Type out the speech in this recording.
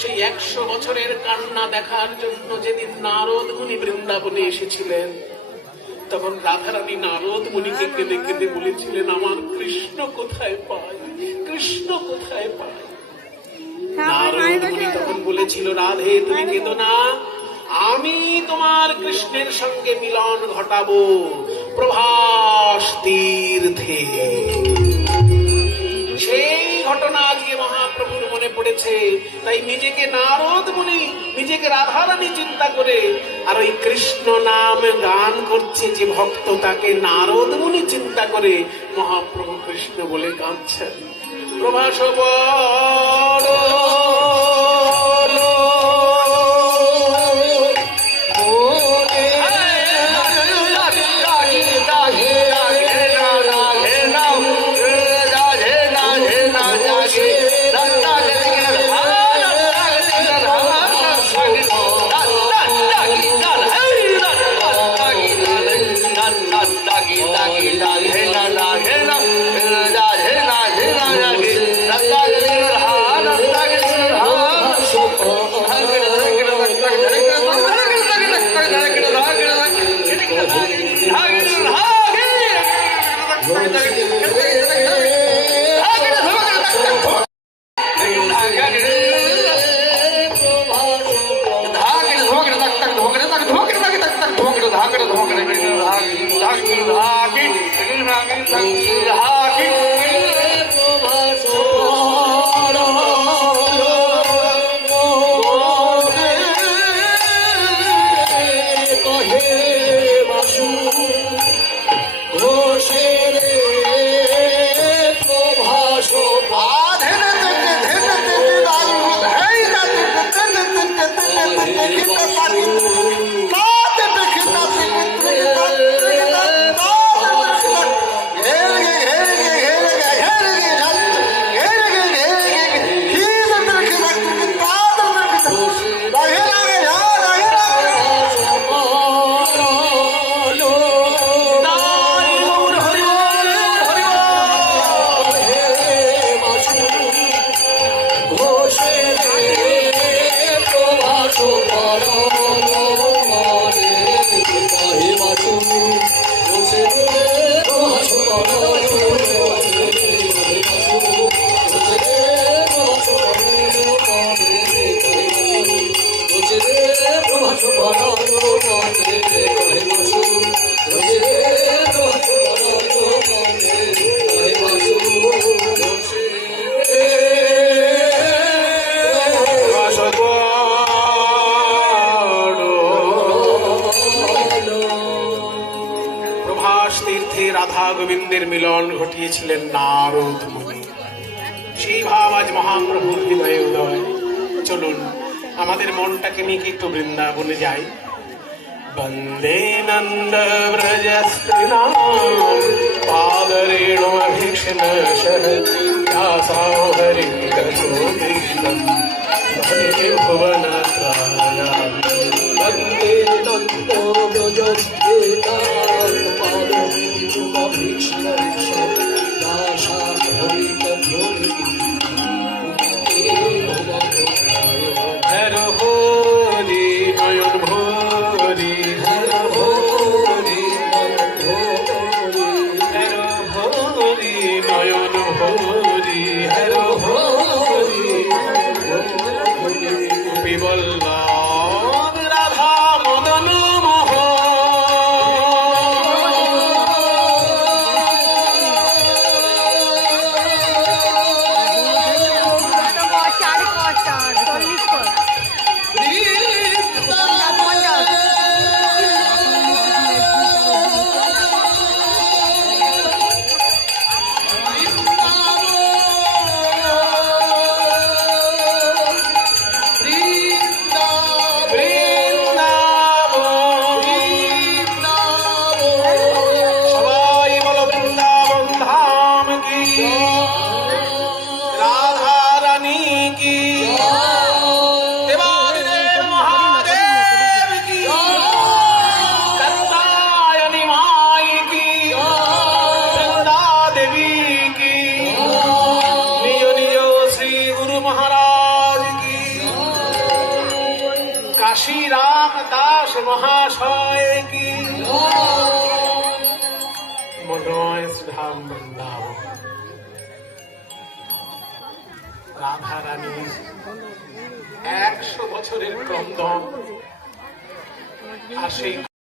সেই 100 বছরের কান্না দেখার জন্য যেদিন নারদ মুনি বৃন্দাবনে এসেছিলেন, তখন রাধারানী নারদ মুনিকে কেঁদে কেঁদে বলেছিলেন, আমার কৃষ্ণ কোথায় পাই, কৃষ্ণ কোথায় পাই। নারদ মুনি তখন বলেছিল, রাধে তুমি কেঁদো না, আমি তোমার কৃষ্ণের সঙ্গে মিলন ঘটাবো প্রভাস তীর্থে। সেই ঘটনা আজকে মহাপ্রভুর মনে পড়েছে, তাই নিজেকে নারদ মুনি, নিজেকে রাধারানী চিন্তা করে আর ওই কৃষ্ণ নাম গান করছে যে ভক্ত, তাকে নারদ মুনি চিন্তা করে মহাপ্রভু কৃষ্ণ বলে কাঁদছেন। প্রভাস রাধা গোবিন্দের মিলন ঘটিয়েছিলেন নারদ মুনি। সেই ভাব আজ মহাপ্রভুর হৃদয়ে উদয়। চলুন আমাদের মনটাকে নিয়ে একটু বৃন্দাবনে যাই। বন্দে নন্দ ব্রজস্ত্রীণাম পাদরেণুমভীক্ষ্ণ সহজাসাং হরিং কছোদিতং হরে ভুবনত্রায়। বন্দে নন্দ ব্রজস্ত্রীণাম পাদরেণুমভীক্ষ্ণ সহজাসাং হরিং নয়ন ভরি হর রামদাস মহাশয় কি মনোয় শ্রীধাম বৃন্দাবন। রাধা রানীর 100 বছরের ক্রন্দন আর সেই